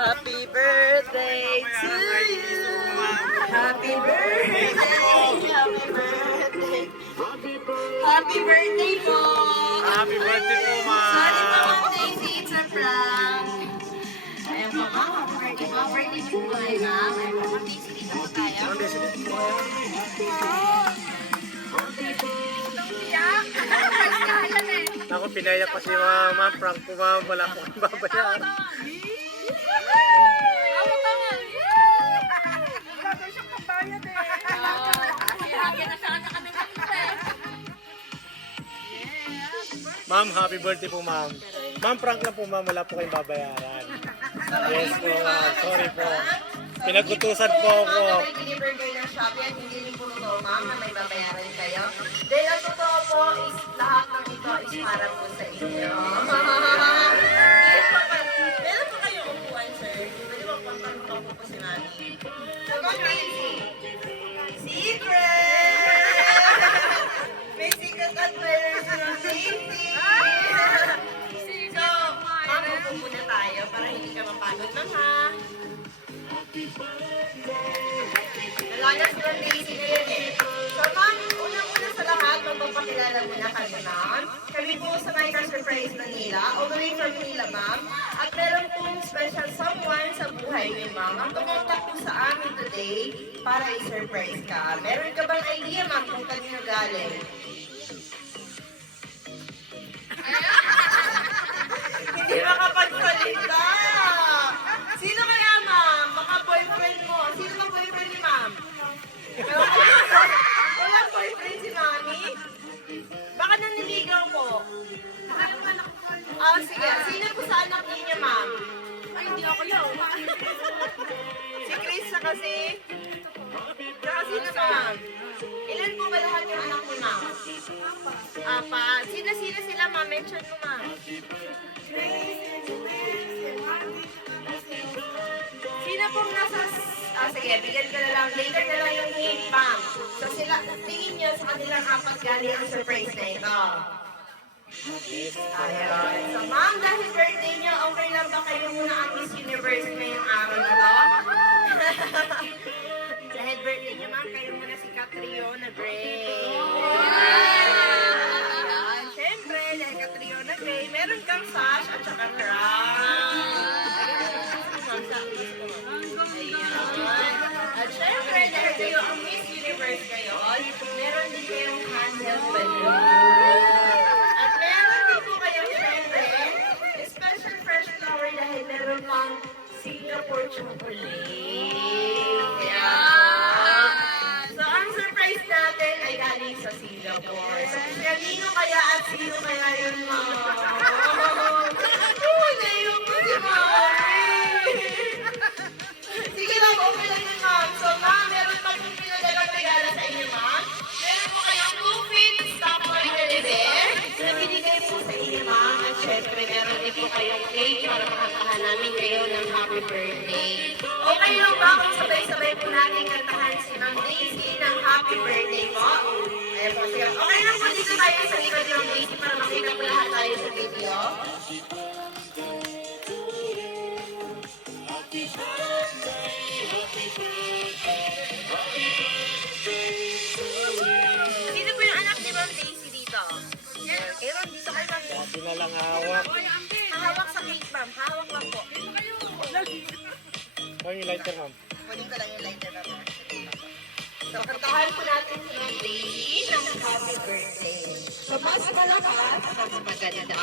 Happy birthday to you. Happy birthday. Happy birthday. Happy birthday po. Happy birthday po, ma'am. Sorry po, Ma'am Daisy. It's a prank. Ayun po, ma'am. Happy birthday po. Birthday po po ay ma'am. Ayun po, Ma'am Daisy. Dito po tayo. Ako, pinaya pa si ma'am. Prank po, ma'am. Wala po kang babayaran. Ma'am, happy birthday po, ma'am. Ma'am, prank lang po, ma'am. Wala po kayong babayaran. Yes po, ma'am. Sorry po. Pinagutusan po ako. Deliver kayo ng Shopee at hindi rin po totoo, ma'am, na may babayaran kayo. Dahil ang totoo po is lahat ng ito is para po sa inyo. Meron po kayong upuan, sir. Pwede mo pagtanong po si mami. So, Ma'am Daisy. Secret! May secret admirer si Ma'am Daisy. So, ma'am, upo muna tayo para hindi ka mapagod, ma'am, ha? Nalaga si Ma'am Daisy ngayon eh. So ma'am, unang-una sa lahat, magpapakilala muna kami ma'am. Kami po sa Micro Surprise Manila, all the way from Manila ma'am. At meron pong special someone sa buhay ni ma'am. Ang tumontak po sa amin today para i-surprise ka. Meron ka bang idea ma'am kung kanino galing? Hindi makapagsalita! Sino kaya ma'am? Baka boyfriend mo. Sino bang boyfriend ni ma'am? Wala boyfriend si mami? Baka naniligaw po. Ah, sige. Sino po sa anak niya ma'am? Ay, hindi ako yun. Si Chris na kasi. Saka sino ma'am? Ilan po ba lahat yung anak mo ma'am? Apat. Sino sila ma'am? Mention mo ma'am. Sino pong nasa... sige, bigyan ka na lang. Later na lang yung hint, ma'am. So sila, tingin nyo sa kanilang apat galing ang surprise na ito. Ayun. So ma'am, dahil birthday nyo, okay lang ba kayo muna ang Miss Universe ngayong araw na to? Dahil birthday nyo, ma'am, kayo muna si Catriona Gray. Ayan. Siyempre, dahil Catriona Gray, meron kang sash at saka crown. At syempre, dahil kayo ang Miss Universe ngayon, meron din kayong handheld balloon. At meron din po kayong syempre, special fresh flower dahil meron pang Singapore chocolate. Yeah. So, ang surprise natin ay galing sa Singapore. So, kanino kaya at sino kaya yun, ma'am? Wala yung si Mami. Sige lang, okay lang yun, ma'am. So, ma'am, meron pa kong pinadalang regalo sa inyo, ma'am. Meron po kayong 2-feet stopper deliver na binigay po sa inyo, ma'am. At syempre, meron din po kayong cake para makantahan namin kayo ng happy birthday. Okay lang ba kung sabay-sabay po natin kantahan si Ma'am Daisy ng happy birthday po? Ayan po, sige. Okay lang po dito tayo sa likod ng Daisy para makita po lahat tayo sa video. Sino po yung anak ni Ma'am Daisy dito? Kay Ron, dito kay Ma'am Daisy. Happy na lang hawak. Hawak sa cake, ma'am. Hawak lang po. Ano yung lighter, ma'am? Kunin ko lang yung lighter na ma'am. So, kantahan po natin si Ma'am Daisy ng happy birthday. So, mas malakas, mas maganda.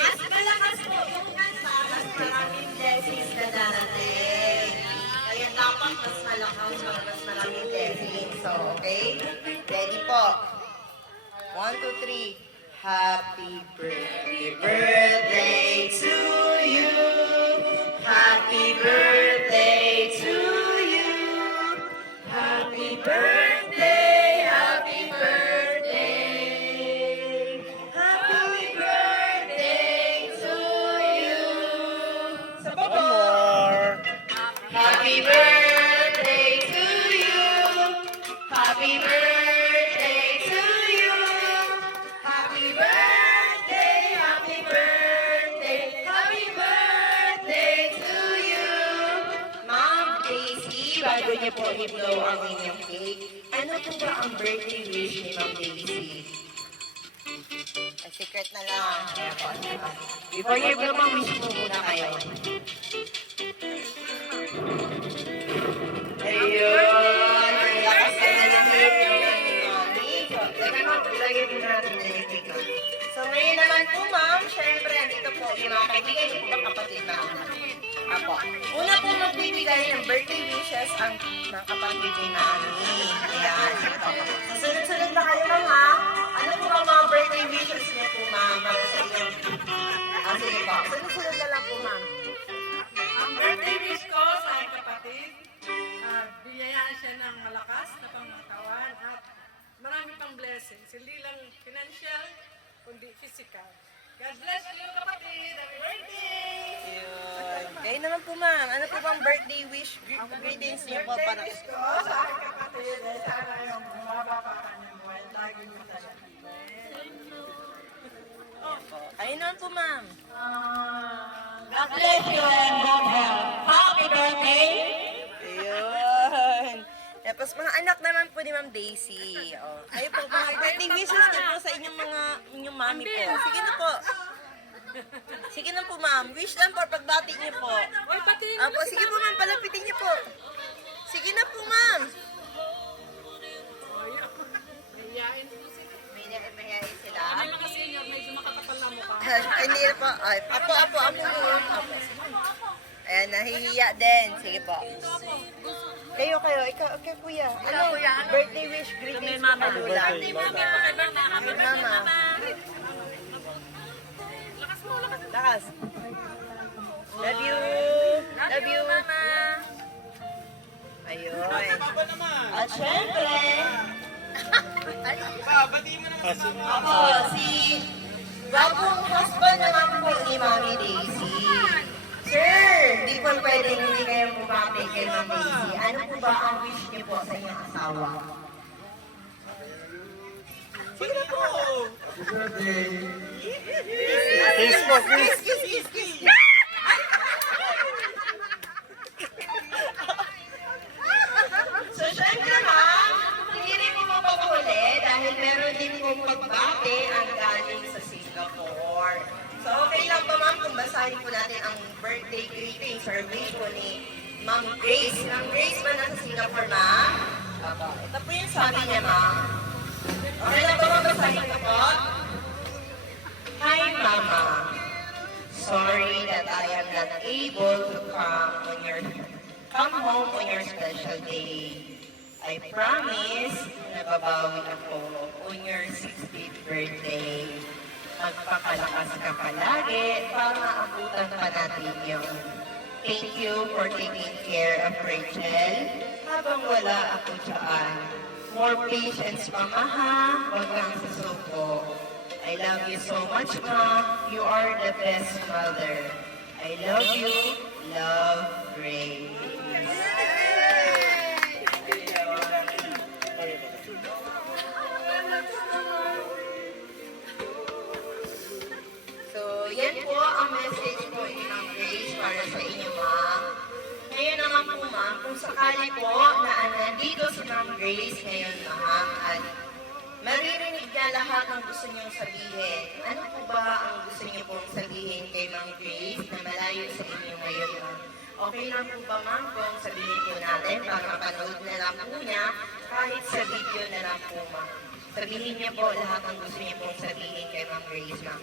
Mas malakas po yung kanta, mas maraming blessings na darating. Kaya dapat mas malakas para mas maraming blessings. So, okay? Ready po? 1, 2, 3. Happy birthday to you. Happy birthday to you. Happy birthday, happy birthday. Happy birthday to you. Sa One more. Happy birthday to you. Happy birthday to i-blow ang inyong cake, ano po ba ang birthday wish ni Ma'am Daisy? Secret na lang. Kaya po, before you blow, wish mo muna kayo. Ayun! Ang lakas na nanahit yung mami. Lagyan din natin na yung cake. So ngayon naman po, ma'am, syempre, andito po yung mga kaibigan niyo po kapatid na. Apo. Una po magbibigay ng birthday wishes ang mga kapatid ni Mami. Ayan. So sunod-sunod na kayo, ma'am, ha? Ano po ang mga birthday wishes niyo po, ma'am, para sa inyo? Sige po. Sunod-sunod na lang po, ma'am. Ang birthday wish ko sa aking kapatid, biyayaan siya ng malakas na pangatawan at marami pang blessings. Hindi lang financial, kundi physical. God bless you, kapatid! Happy birthday! Kayo naman po, ma'am. Ano po bang birthday wish? Greetings niyo po para... Ko sa aking kapatid, ay sana yung bumaba pa kanyang buhay. Lagi niyo tayo. Kayo naman po, ma'am. God bless you and God help. Happy birthday! Ayun. Tapos mga anak naman po ni Ma'am Daisy. Oh. Kayo po, mga birthday wishes niyo po sa inyong mami po. Sige na po. Sige na po, ma'am. Wish lang po, pagbati niyo po. Uy, pati Apo, sige po, ma'am. Palapitin niyo po. Sige na po, ma'am. Iyain po sila. Mahihayin sila. Kami mga senior, medyo makakapal na mukha. Hindi na po. Ay, apo. Apo. Ayan, nahihiya din. Sige po. Kayo. Ikaw, kuya. Ano? Birthday wish, greetings po kay Lula. Birthday. Mama. Lakas. Love you. Love you. Mama. Ayun. At syempre, ako, si bagong husband naman po ni Mami Daisy. Sir, di po pwedeng hindi kayo bumati kay Ma'am Daisy. Ano po ba ang wish niyo po sa inyong asawa? Sige na po. Kiss po, kiss. Kiss. So, syempre ma'am, hindi rin po mapapahuli dahil meron din pong pagbate ang galing sa Singapore. So, okay lang ba ma'am kung basahin po natin ang birthday greetings or wish po ni Ma'am Grace. Ma'am Grace ba nasa Singapore, ma'am? Opo. Ito po yung sabi niya, ma'am. Okay lang ba ma'am basahin ko po? Hi, Mama. Sorry that I am not able to come home on your special day. I promise na babawi ako on your 60th birthday. Magpakalakas ka palagi para maabutan pa natin yun. Thank you for taking care of Rachel habang wala ako dyan. More patience, Mama, ha? Huwag kang susuko. I love you so much, Mom. You are the best mother. I love you. Love, Grace. So, yan po ang message po ni Ma'am Grace para sa inyo, Ma'am. Ngayon naman po, Ma'am, kung sakali po na nandito si Ma'am Grace ngayon, Ma'am, at maririnig niya lahat ng gusto niyong sabihin. Ano po ba ang gusto niyo pong sabihin kay Ma'am Grace na malayo sa inyo ngayon, Ma'am? Okay lang po ba, Ma'am, kung sabihin po natin para mapanood na lang po niya kahit sa video na lang po, Ma'am? Sabihin niya po lahat ng gusto niyo pong sabihin kay Ma'am Grace, Ma'am.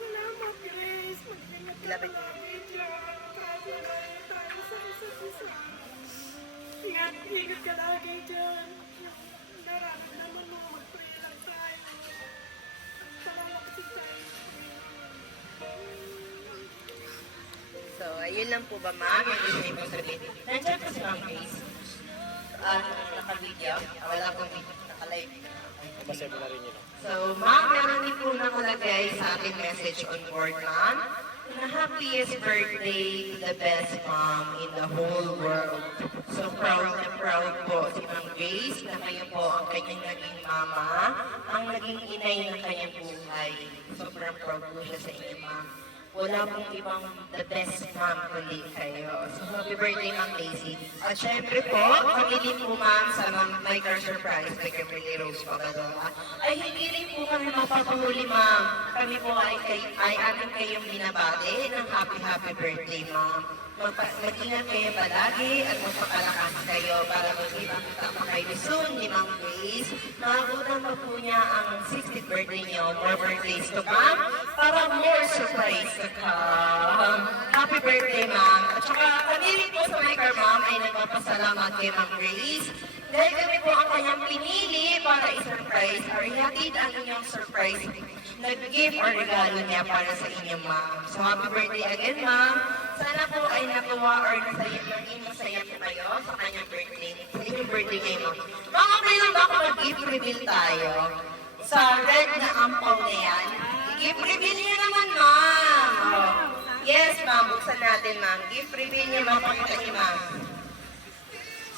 Salamat, Grace. Ilapit mo. Ingat ka lagi dyan. Nararamdaman mo, mag-pray lang tayo. Salamat kasi tayo. So, ayun lang po ba, Ma'am? Yung gusto niyo pong sabihin. Nandiyan po si Ma'am Grace. Naka-video. Wala pong video. Naka-live. Masaya mo na rin yun. So, ma'am, meron din po nakalagay sa ating message on board, ma'am. The happiest birthday to the best mom in the whole world. So proud na proud po si Ma'am Grace na kayo po ang kanyang naging mama, ang naging inay ng kanyang buhay. Sobrang proud po siya sa inyo, ma'am. wala pong ibang the best ma'am kundi kayo. So, happy birthday, Ma'am Daisy. At syempre po, kami din po, ma'am, sa My Car Surprise by Kimberly Rose Pagadora, ay hindi rin po kami mapapahuli, ma'am. Kami po ay amin kayong binabati ng happy birthday, ma'am. Mag-ingat kayo palagi at magpakalakas kayo para magkita pa kayo soon ni Ma'am Grace. Makakutan pa po niya ang 60th birthday niyo. More birthdays to come para more surprise to come. Happy birthday, ma'am. At saka kami rin po sa My Car, ma'am, ay nagpapasalamat kay Ma'am Grace. Dahil kami po ang kanyang pinili para i-surprise or ihatid ang inyong surprise nag-gift or regalo niya para sa inyo, ma'am. So, happy birthday again, ma'am. Sana po ay natuwa or naging masaya po kayo sa kanyang birthday. Sa inyong birthday ngayon, ma'am. Ma'am, okay lang ba kung mag-gift reveal tayo? Sa red na ampaw na yan. I-gift reveal niyo naman, ma'am. Oh. Yes, ma'am. Buksan natin, ma'am. Gift reveal niyo, ma'am. Pakita niyo, ma'am.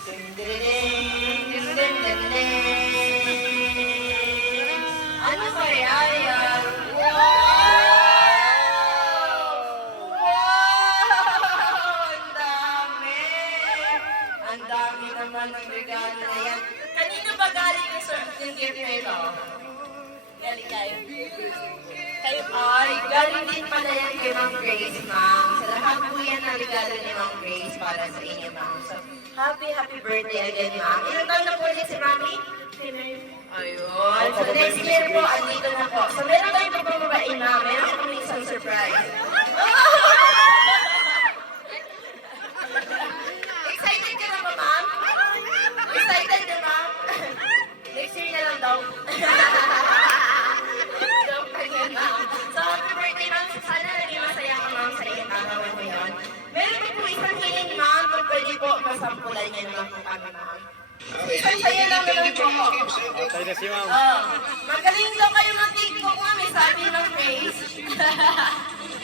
Ding, ding, ding, ding, ding, ding, ding. Ano kaya yan? Wow! Wow! Ang dami! Ang dami naman ng regalo na yan. Kanino ba galing yung gift na ito? Galing kayo? Kayo ay, galing din pala yan kay Ma'am Grace, ma'am. Sa lahat po yan ang regalo ni Ma'am Grace para sa inyo, ma'am. So, happy birthday again, ma'am. Ilang taon na po ulit si Mami? Ayun. So, next year po, andito na po. So, meron tayong pagpapabain, ma'am. Meron ko kami isang surprise. Excited ka na ba, ma'am? Excited ka, ma'am? Next year na lang daw. Joke lang yan, ma'am. So, happy birthday, ma'am. Sana naging masaya ka, ma'am, sa iyong araw mo yun. Meron po po isang hiling, ma'am. Kung pwede po, masampulan niya naman po kami, ma'am. Isang saya lang naman po ako. Tayo na si ma'am. Magaling daw kayo mag-tiktok, ma'am. May sabi ng face.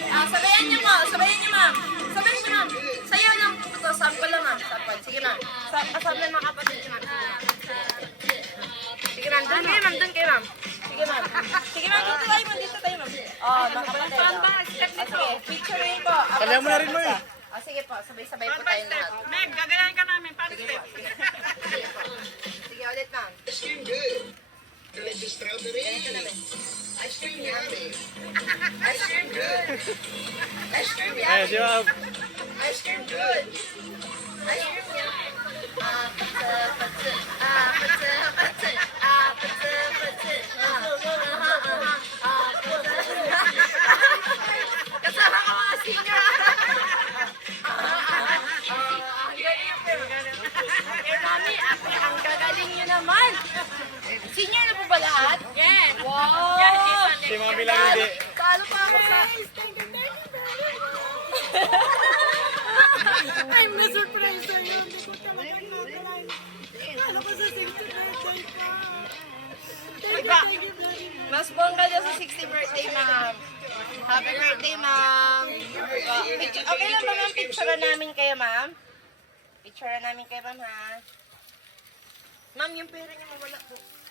Sabayan niyo, ma'am. Sabayan niyo, ma'am. Sabayan niyo, ma'am. Sayo lang. Ito, sample lang, ma'am. Sample. Sige, ma'am. Kasama ng mga kapatid niyo, ma'am. Sige, ma'am. Doon kayo, ma'am. Doon kayo, ma'am. Sige, ma'am. Sige, ma'am. Dito tayo, ma'am. Dito tayo, ma'am. Mga kapatid. Sige, picturing po. Kaya mo na rin mo eh. Sige po. Sabay-sabay po tayong lahat. Meg, gagayahin ka namin. Paano step? Sige, ulit, ma'am. Ice cream good. Delicious strawberry. Ice cream yummy. Ice cream good. Ice cream Ayan yummy. si ma'am. Ice cream good. Ice cream yummy. Kasama ka mga senior. Mami, ang gagaling nyo naman. Senior na po ba lahat? Yes. Wow. Si mami lang hindi. Talo pa ako sa... I'm na-surprise sa'yo. Hindi ko talaga nakalain. Ano ko sa 60th birthday pa. Thank you, Mas bongga daw sa 60th birthday, ma'am. Happy birthday, ma'am. Okay lang ba, ma'am? Picturean namin kayo, ma'am? Picturean namin kayo, ma'am, ha? Ma'am, yung pera niya mawala po.